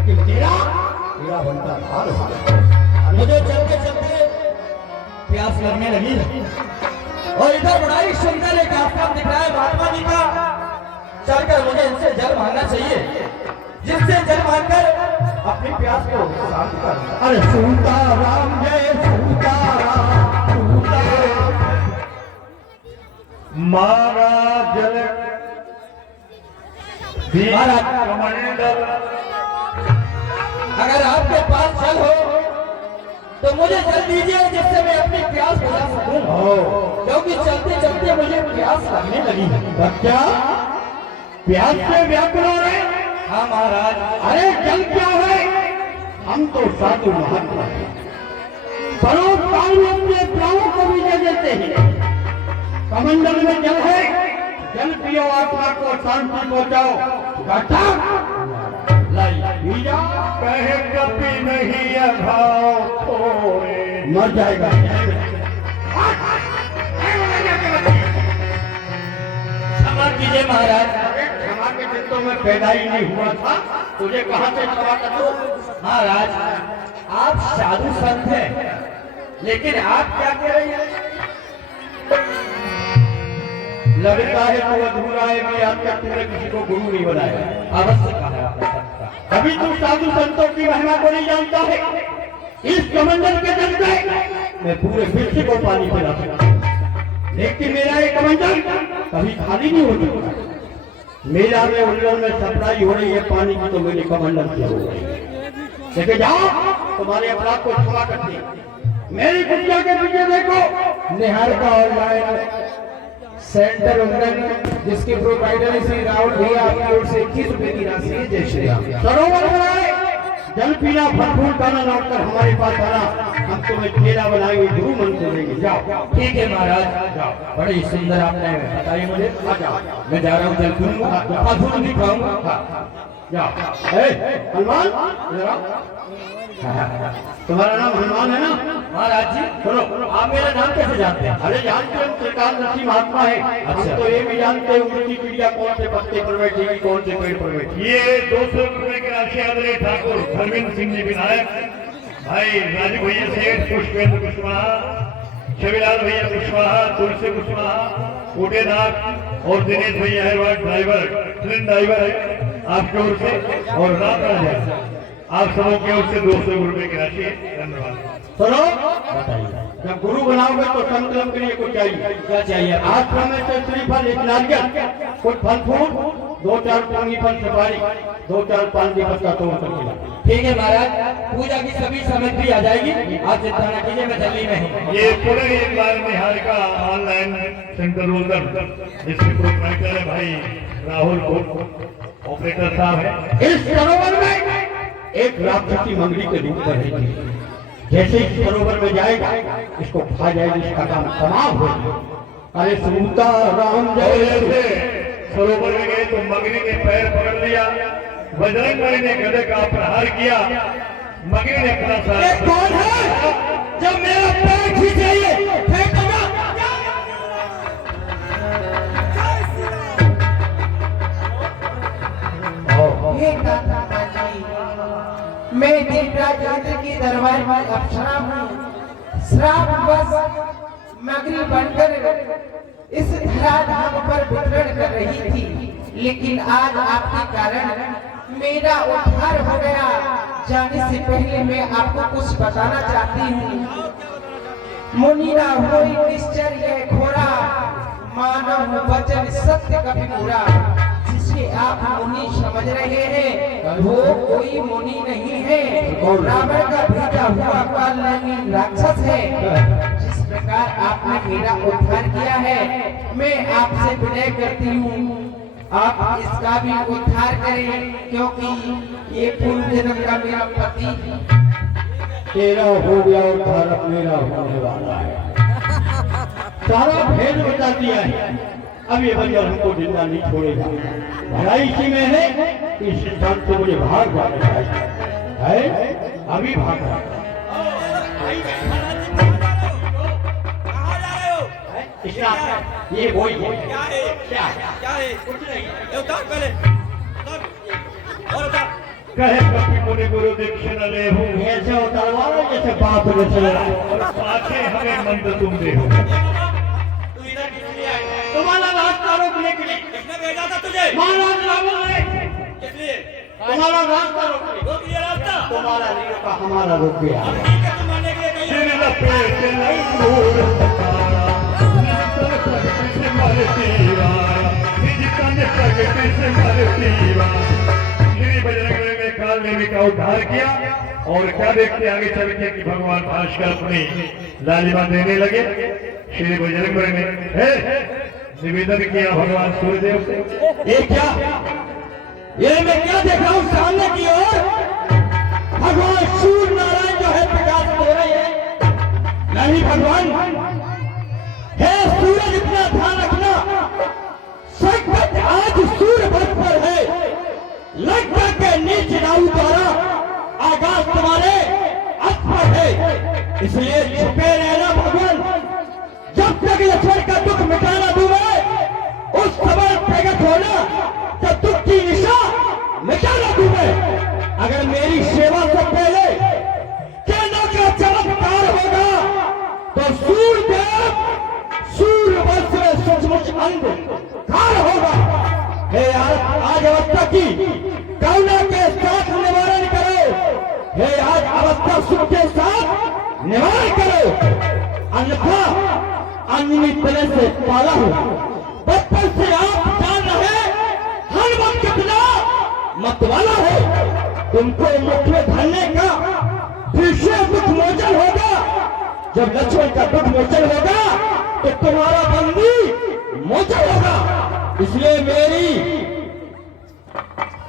लेकिन तेरा बनता हाल हो गया। मुझे चलते चलते प्यास लगने लगी और इधर बड़ा ही सुंदर एक आश्रम दिख रहा है महात्मा जी का। चलकर मुझे इनसे जल मांगना चाहिए, जिससे जल मांगकर अपनी प्यास को शांत कर। अरे सीताराम जय सीताराम, महाराज जल कमंडल। अगर आपके पास जल हो तो मुझे जल दीजिए, जिससे मैं अपनी प्यास बुझा सकूं, क्योंकि चलते चलते मुझे प्यास लगने लगी है। बच्चा प्यास से व्याकुल हो रहे? हाँ महाराज। अरे जल क्या है? हम तो साधु महात्मा हैं, परोपकार में अपने प्राणों को भी दे देते हैं। कमंडल में जल है, जल पियो, आत्मा को शांति पहुंचाओ। घटा कहे कभी नहीं अभाव थोड़े, मर जाएगा। क्षमा कीजिए महाराज। क्षमा के दिन तो मैं पैदा ही नहीं हुआ था, तुझे कहां से क्षमा करूं? महाराज आप साधु संत हैं, लेकिन आप क्या कह रहे हैं? लगता है तू अधूरा है कि आज तक तूने किसी को गुरु नहीं बनाया। अवश्य कहा आपने सत्य। अभी तू साधु संतों की महिमा को नहीं जानता है। इस कमंडल के चलते मैं पूरे विश्व को पानी पिला सकता, लेकिन मेरा ये कमंडल कभी खाली नहीं हो सकता। मेरा में उल्लल में सप्लाई हो रही है पानी की, तो मेरे कमंडल से हो रही है। लेकिन जाओ, तुम्हारे अपराध को क्षमा करती है। मेरी कुटिया के पीछे देखो, निहार का ऑनलाइन सेंटर उन्नयन, जिसके प्रोवाइडर श्री राहुल भैया आपकी ओर से 21 रुपए की राशि है। जय श्री राम। सरोवर बनाए, जल पीना, फल फूल खाना, लौटकर हमारे पास आना, हम तुम्हें खेला बनाएंगे, गुरु मन को देंगे। जाओ। ठीक है महाराज, जाओ। बड़ी सुंदर आपने बताई मुझे। मैं जा रहा हूँ, जल पीऊंगा, फल फूल भी खाऊंगा। जाओ। हनुमान, तुम्हारा नाम हनुमान है ना? महाराज जी सुनो, आप मेरा नाम कैसे जानते हैं? अरे जानते हैं, त्रिकालदर्शी महात्मा है। हम तो ये भी जानते हैं उनकी पीढ़िया कौन से पत्ते पर बैठेगी, कौन से पेड़ पर बैठेगी। ये 200 रुपए के राशि आदरणीय ठाकुर धर्मेंद्र सिंह जी विधायक, भाई राजू भैया सेठ, पुष्पेंद्र कुशवाहा, छविलाल भैया कुशवाहा, तुलसी कुशवाहा, कोटेनाथ और दिनेश भैया है ड्राइवर, ट्रेन ड्राइवर है आपकी ओर से, और राम राजा आप सबों की ओर से 200 रुपए की राशि है। धन्यवाद। सुनो, जब गुरु बनाओगे तो संकल्प के लिए कुछ चाहिए। क्या चाहिए? आश्रम में से श्रीफल, एक नारियल, कुछ फल फूल, 2-4 पानी फल सुपारी, 2-4 पान की पत्ता तोड़ करके ला। ठीक है महाराज, पूजा की सभी सामग्री आ जाएगी। आप चिंता न कीजिए, मैं दिल्ली में हूँ। ये पूरे एक बार निहार का ऑनलाइन सेंटर रोलर, जिसके प्रोपराइटर है भाई राहुल को, ऑपरेटर साहब है। इस सरोवर में एक राक्षसी मंगली के रूप में रहती, जैसे इस सरोवर में जाएगा इसको खा जाएगी, इसका काम तमाम हो जाएगा। अरे सीताराम और जय। जैसे सरोवर में गए तो मगरी ने पैर पकड़ लिया, बजरंगबली ने गदे का प्रहार किया, मगरी ने अपना ये कौन है जब मेरा पैर खींचेंगे? फेंको ना। हे दाता जी, मैं देवराज के दरबार में अप्सरा हूँ। श्राप बस मगरी बनकर इस धराधाम पर विचरण कर रही थी, लेकिन आज आपके कारण मेरा उद्धार हो गया। जाने से पहले मैं आपको कुछ बताना चाहती हूँ। मुनिना होई निश्चर ये घोड़ा, मानव वचन सत्य कभी बुरा। जिसे आप मुनि समझ रहे हैं, वो कोई मुनि नहीं है, रावण का भेजा हुआ कालनेमी राक्षस है। जिस प्रकार आपने मेरा उद्धार किया है, मैं आपसे विनय करती हूँ, आप इसका भी उद्धार करें, क्योंकि ये पूर्व जन्म का मेरा पति तेरा हो गया और भारत मेरा होने वाला है। सारा भेद बता दिया है। अब ये बंजर हमको जिंदा नहीं छोड़ेगा। भलाई इसी में है, इस स्थान से मुझे भाग जाना है। अभी भाग रहा है। ये वही है। क्या है? क्या है? क्या है? कुछ नहीं। ये उतार पहले, उतार। और उतार। कहे कपि मुनि गुरु दीक्षण ले हो ऐसे उतारवा जैसे बाप ने चले और पाछे हमें मंद तुम दे हो। तू इधर किस लिए आया है? तुम्हारा रास्ता रोकने के लिए किसने भेजा था तुझे? महाराज रावण ने किस लिए? तुम्हारा रास्ता रोक रोक लिया रास्ता? तुम्हारा नहीं रोका, हमारा रोक गया। अब ठीक है, तुम मानने के लिए कहीं सिर लपेट लंगूर तारा निज तन प्रगति से मरती वारा निज तन प्रगति से मरती वारा। श्री बजरंग बली ने काल नेमी का उद्धार किया और क्या देखते आगे चल के कि भगवान भास्कर अपनी लालिमा देने लगे। श्री बजरंग बली ने निवेदन किया भगवान सूर्यदेव से। ये क्या, ये मैं क्या देख रहा हूँ सामने की ओर? भगवान सूर्य नारायण जो है प्रकाश दे रहे हैं। नहीं भगवान, हे सूरज इतना ध्यान रखना, संकट आज सूर्य भक्त पर है। लंका के नीचे राहु द्वारा आकाश तुम्हारे हाथ पर है, इसलिए छुपे रहना भगवान। जब तक लक्ष्मण का दुख मिटाना दूंगा, उस समय प्रकट होना जब दुख की निशा मिटाना दूंगा। अगर मेरी सेवा से पहले केंद्र का चमत्कार होगा तो सूर्य वंश में सचमुच अंधकार होगा। हे आज अवस्था की करुणा के साथ निवारण करो। हे आज अवस्था सुख के साथ निवारण करो, अन्यथा अंजनी तरह से पाला हूं। बचपन से आप जान रहे हनुमान कितना मतवाला है। तुमको मुख में धरने का विषय दुख मोचन होगा। जब लक्ष्मण का दुख मोचन होगा तो तुम्हारा बंदी मोचन होगा। इसलिए मेरी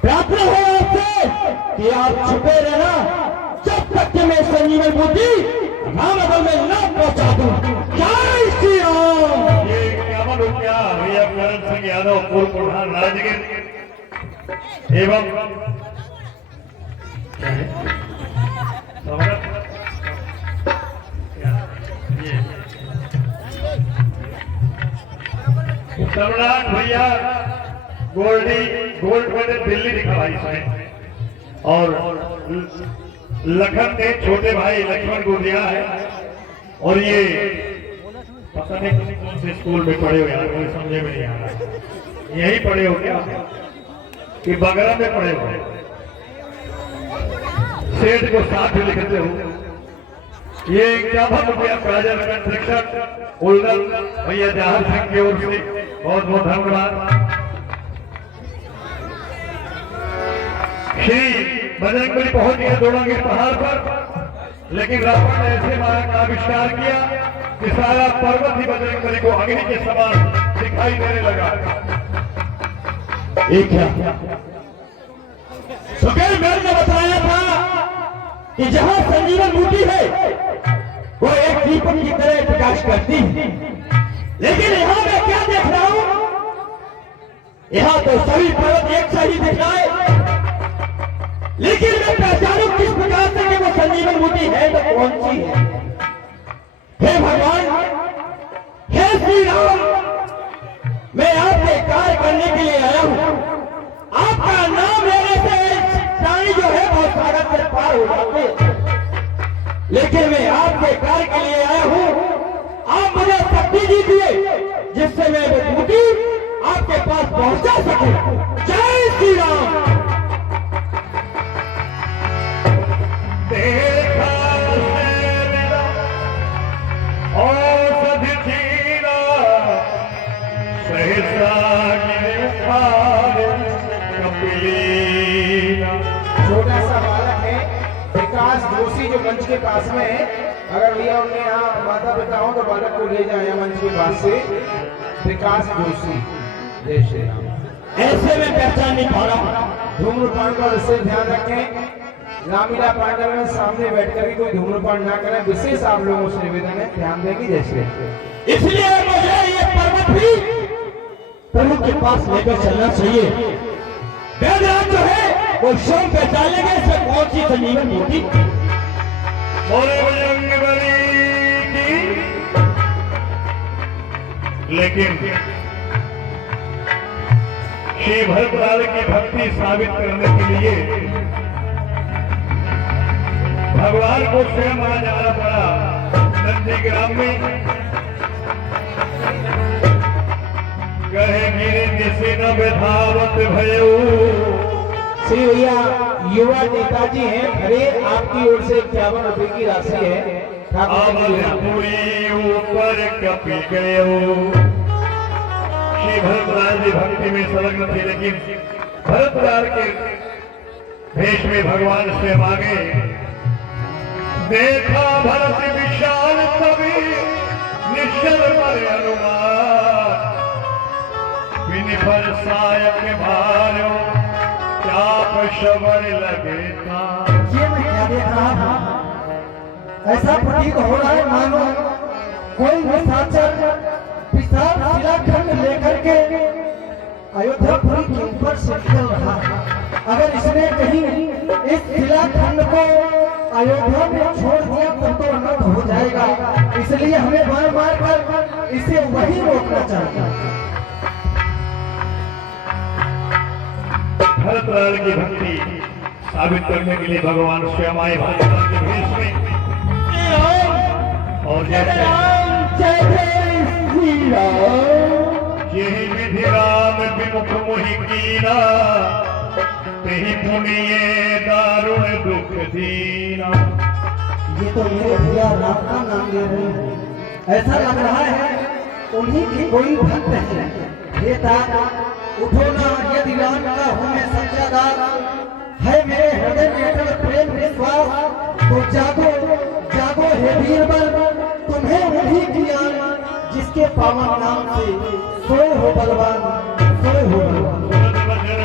प्रार्थना है आपसे कि आप छुपे रहना जब तक कि मैं संजीवन बूटी रामनगर में न पहुंचा दूं। जय श्री राम। ये क्या मालूम क्या भैया करण सिंह यादव पूर्व प्रधान राजगीर एवं सम्राट भैया गोल्ड मेडल दिल्ली लिखा भाई इसमें और लखन ने छोटे भाई लक्ष्मण को दिया है। और ये पता नहीं कौन से स्कूल में पढ़े हो यार, मुझे समझे में नहीं आ रहा। यही पढ़े हो क्या कि बगरा में पढ़े हो? सेठ को साथ लिखते हो। ये क्या रुपया प्राजल कंस्ट्रक्शन उल्लल भैया जहाज सिंह की ओर से बहुत बहुत धन्यवाद। श्री बजरंग बली पहुंच गए द्रोणागिरी पहाड़ पर, लेकिन रावण ने ऐसे मार्ग का आविष्कार किया कि सारा पर्वत ही बजरंग बली को अग्नि के समान दिखाई देने लगा। एक सुखदेव मेर ने बताया था कि जहां संजीवन बूटी है वो एक दीपक की तरह प्रकाश करती है, लेकिन यहाँ मैं क्या देख रहा हूं? यहाँ तो सभी पर्वत एक सा ही दिख रहा है, लेकिन मैं पहचानूं किस प्रकार से कि वो संजीवन बूटी है तो कौन सी है? हे भगवान, हे श्री राम, मैं आपके कार्य करने के लिए आया हूं। आपका नाम लेने से प्राणी जो है बहुत सागर से पार हो जाते हैं, लेकिन मैं आपके कार्य के लिए आया हूं। आप मुझे शक्ति दीजिए जिससे मैं वो बूटी आपके पास पहुंचा सकूं। जय श्री राम। देखा मेरा औषध छीना सहसा गिरे उखाड़ कपिलीना। छोटा सा बालक है विकास जोशी जो मंच के पास में है। अगर भैया उनके यहाँ माता पिता हो तो बालक को ले जाए मंच के पास से। विकास जोशी। जय श्री राम। ऐसे में पहचान नहीं पा रहा। धूम्रपान का विशेष ध्यान रखें। रामलीला पांडव में सामने बैठकर भी कोई धूम्रपान ना करें, विशेष आप लोगों से निवेदन है, ध्यान देंगे। जय श्री राम। इसलिए मुझे ये पर्वत भी प्रभु के पास लेकर चलना चाहिए। वेदराज जो है वो स्वयं पहचान लेंगे इसमें कौन सी संजीवन बूटी। बोले बजरंग बली की। लेकिन श्री भरतलाल की भक्ति साबित करने के लिए भगवान को स्वयं वहां जाना पड़ा नंदीग्राम में। कहे गिरे किसी न विधावत भयो। श्री भैया युवा नेताजी हैं, अरे आपकी ओर से 51 रुपए की राशि है। पूरी ऊपर कपी गयो। श्री भरतलाल जी भक्ति में संलग्न थे, लेकिन भरतलाल के भेष में भगवान स्वयं आगे। देखा भरत विशाल कवि निश्चल पर अनुमान। विनिफल सायक भारो चाप शबर लगे था। ये मैं क्या देख रहा था, ऐसा प्रतीक हो रहा है मानो कोई निशाचर विशाल शिलाखंड लेकर के अयोध्यापुरी के ऊपर से निकल रहा है। अगर इसने कहीं इस शिलाखंड को अयोध्या में छोड़ दिया तो अनर्थ हो जाएगा, इसलिए हमें मार मार कर इसे वहीं रोकना चाहिए। भरतलाल की भक्ति साबित करने के लिए भगवान स्वयं आए भरतलाल के भेष में। और यही विधि राम विमुख मोहि कीना। तेहि पुनिये दारुण दुख दीना। ये तो मेरे भैया राम का नाम ले रहे हैं, ऐसा लग रहा है उन्हीं की कोई भक्त है। हे दाता उठो ना, यदि राम का हूँ मैं सच्चा दास, है मेरे हृदय में अटल प्रेम विश्वास। तो जागो जागो हे वीरबल, तुम्हें वही किया जिसके पावन नाम से सोए हो बलवान, सोए हो बलवान।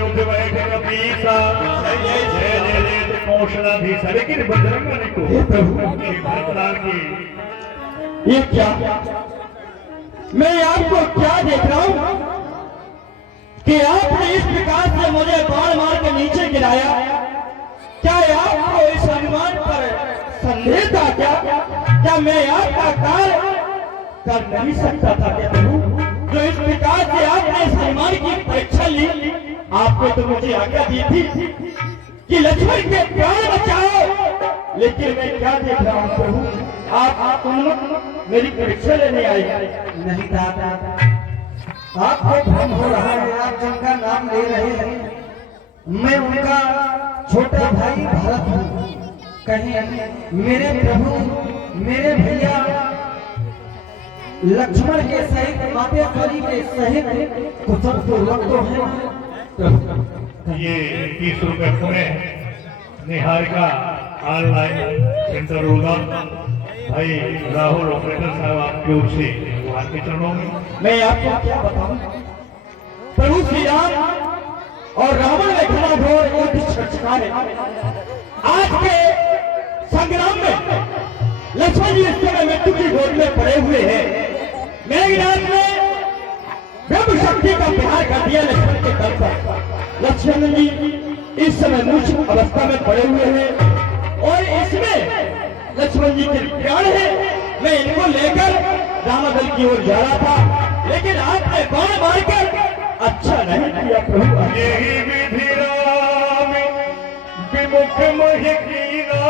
उठ बैठे कपीसा, जय जय जय जय कौशलाधीशा। लेकिन बजरंग बली को श्री भरतलाल की ये क्या, मैं आपको क्या देख रहा हूं कि आपने इस प्रकार से मुझे बाण मार के नीचे गिराया। क्या आपको इस अनुमान पर संदेह था क्या मैं आपका कार्य कर नहीं सकता था क्या प्रभु? जो इस प्रकार से आपने इस अनुमान की परीक्षा ली, आपको तो मुझे आज्ञा दी थी कि लक्ष्मण के प्राण बचाओ। लेकिन मैं क्या देख रहा हूँ प्रभु, आप मेरी परीक्षा लेने आए। नहीं दादा, आपको भ्रम हो रहा है, आप जिनका नाम ले रहे हैं मैं उनका छोटा भाई भरत हूँ। कहीं मेरे प्रभु मेरे भैया लक्ष्मण के सहित मातेश्वरी के सहित कुशल तो लोग तो हैं। ये 30 रुपए पुणे निहारिका ऑनलाइन सेंटर उदम भाई राहुल ऑपरेटर साहब आपकी ओर से भगवान के चरणों में। मैं आपको क्या बताऊं, प्रभु श्री राम और रावण में घमाघोर युद्ध छिड़ा है। आज के संग्राम में लक्ष्मण जी इस समय मृत्यु की गोद में पड़े हुए हैं। मेघनाथ ने ब्रह्म शक्ति का प्रहार कर दिया लक्ष्मण के दल पर। लक्ष्मण जी इस समय मूर्छित अवस्था में पड़े हुए हैं और इसमें लक्ष्मण जी के प्राण है। मैं इनको लेकर रामादल की ओर जा रहा था, लेकिन आपने बाण मारकर अच्छा नहीं किया प्रभु। यही विधि राम विमुख मोहि कीना।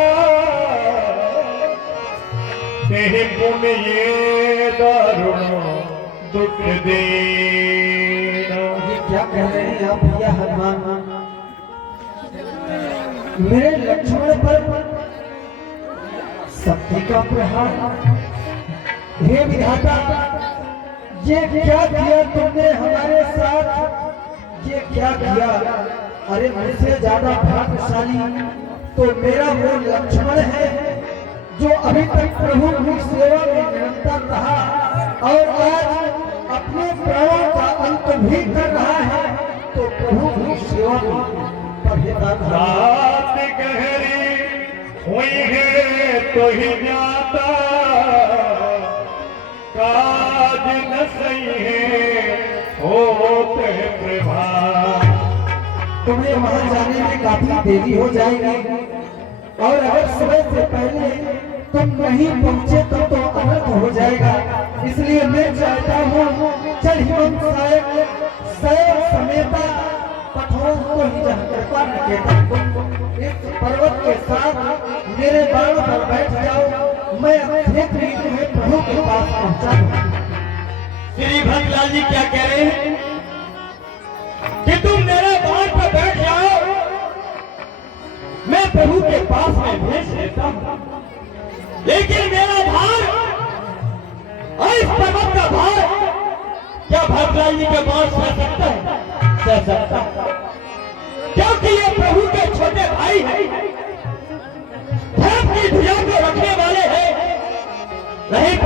तेहि पुनिये दारुण दुख दीना। ये क्या कह रहे हैं आप भैया हनुमान? मेरे लक्ष्मण पर शक्ति का प्रहार। हे विधाता, ये क्या किया तुमने हमारे साथ, ये क्या किया? अरे मुझसे ज्यादा भाग्यशाली तो मेरा वो लक्ष्मण है जो अभी तक प्रभु की सेवा में निरंतर रहा और आज अपने प्राणों का अंत भी कर रहा है। तो प्रभु की सेवा में परहेदार रहा। रात गहरी हुई है तो ही जाता। काज न सही है होते प्रभात। तुम्हें वहां जाने में काफी देरी हो जाएगी और अगर समय से पहले तुम नहीं पहुंचे तो अनर्थ हो जाएगा। इसलिए मैं चाहता हूँ चल हिमंत सायक सैव समेता कठोर को ही कृपा निकेतन तुम इस पर्वत के साथ मेरे बाणों पर बैठ जाओ, मैं क्षेत्र ही तुम्हें प्रभु के पास पहुंचा दूं। श्री भक्तलाल जी क्या कह रहे हैं कि तुम मेरे बाण पर बैठ जाओ, मैं प्रभु के पास में भेज देता हूं, लेकिन मेरा भार और इस पर्वत का भार क्या भक्तलाल जी के बाण सह सकता है? सह सकता है, क्योंकि ये प्रभु के छोटे भाई हैं, धर्म की ध्वजा को रखने वाले हैं। नहीं